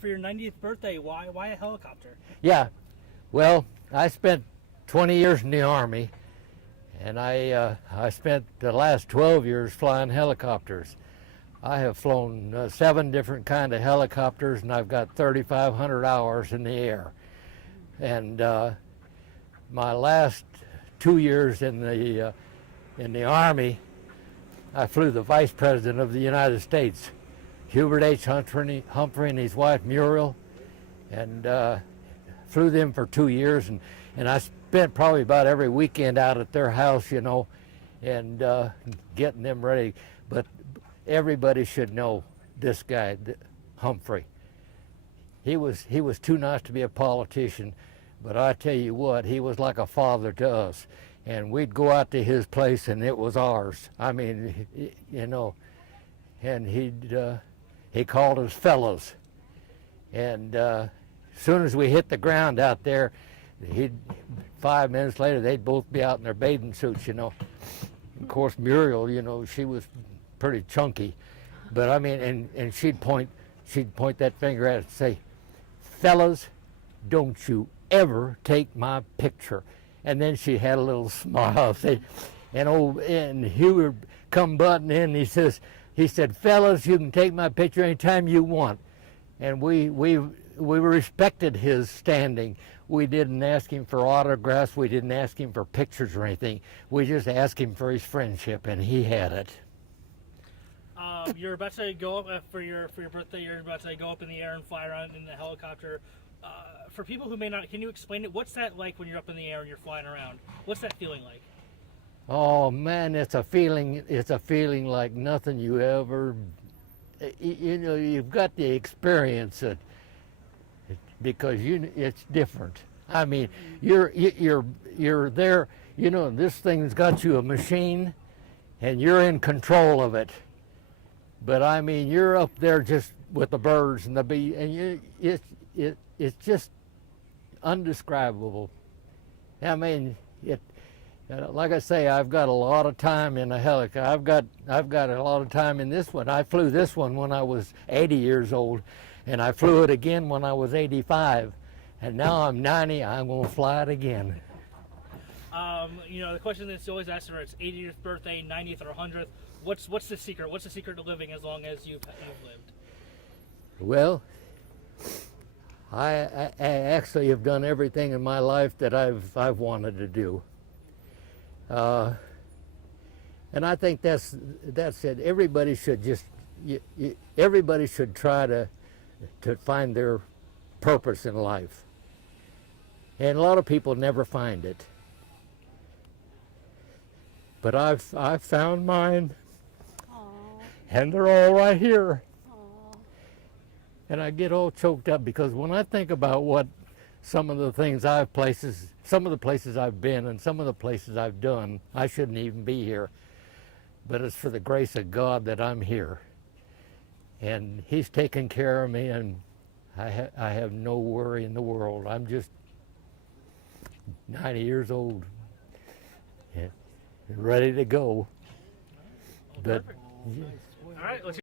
for your 90th birthday, why a helicopter? Yeah, well, I spent 20 years in the Army, and I spent the last 12 years flying helicopters. I have flown 7 different kind of helicopters, and I've got 3,500 hours in the air. And my last 2 years in the Army, I flew the Vice President of the United States, Hubert H. Humphrey and his wife Muriel, and flew them for 2 years, and I spent probably about every weekend out at their house, you know, and getting them ready. But everybody should know this guy, Humphrey. He was too nice to be a politician, but I tell you what, he was like a father to us. And we'd go out to his place, and it was ours. I mean, you know, and he called us fellows. And as soon as we hit the ground out there, 5 minutes later, they'd both be out in their bathing suits, you know. Of course, Muriel, you know, she was pretty chunky, but I mean, and she'd point that finger at us and say, "Fellas, don't you ever take my picture." And then she had a little smile, say, and Hubert come butting in. He said, "Fellas, you can take my picture anytime you want." And we respected his standing. We didn't ask him for autographs. We didn't ask him for pictures or anything. We just asked him for his friendship, and he had it. You're about to go up for your birthday. You're about to go up in the air and fly around in the helicopter. For people who may not, can you explain it? What's that like when you're up in the air and you're flying around? What's that feeling like? Oh man, it's a feeling like nothing you ever, you know, you've got to experience it because it's different. I mean, you're there, you know, this thing's got you a machine and you're in control of it. But I mean, you're up there just with the birds and the bee, and it's just undescribable. I mean, like I say, I've got a lot of time in a helicopter. I've got a lot of time in this one. I flew this one when I was 80 years old, and I flew it again when I was 85, and now I'm 90. I'm going to fly it again. You know, the question that's always asked for its 80th birthday, 90th, or 100th. What's the secret? What's the secret to living as long as you've lived? Well, I actually have done everything in my life that I've wanted to do. And I think that's it. Everybody should everybody should try to find their purpose in life. And a lot of people never find it. But I've found mine. Aww. And they're all right here. Aww. And I get all choked up because when I think about what some of the places I've been and some of the places I've done, I shouldn't even be here. But it's for the grace of God that I'm here. And He's taken care of me, and I have no worry in the world. I'm just 90 years old and ready to go. But, all right, let's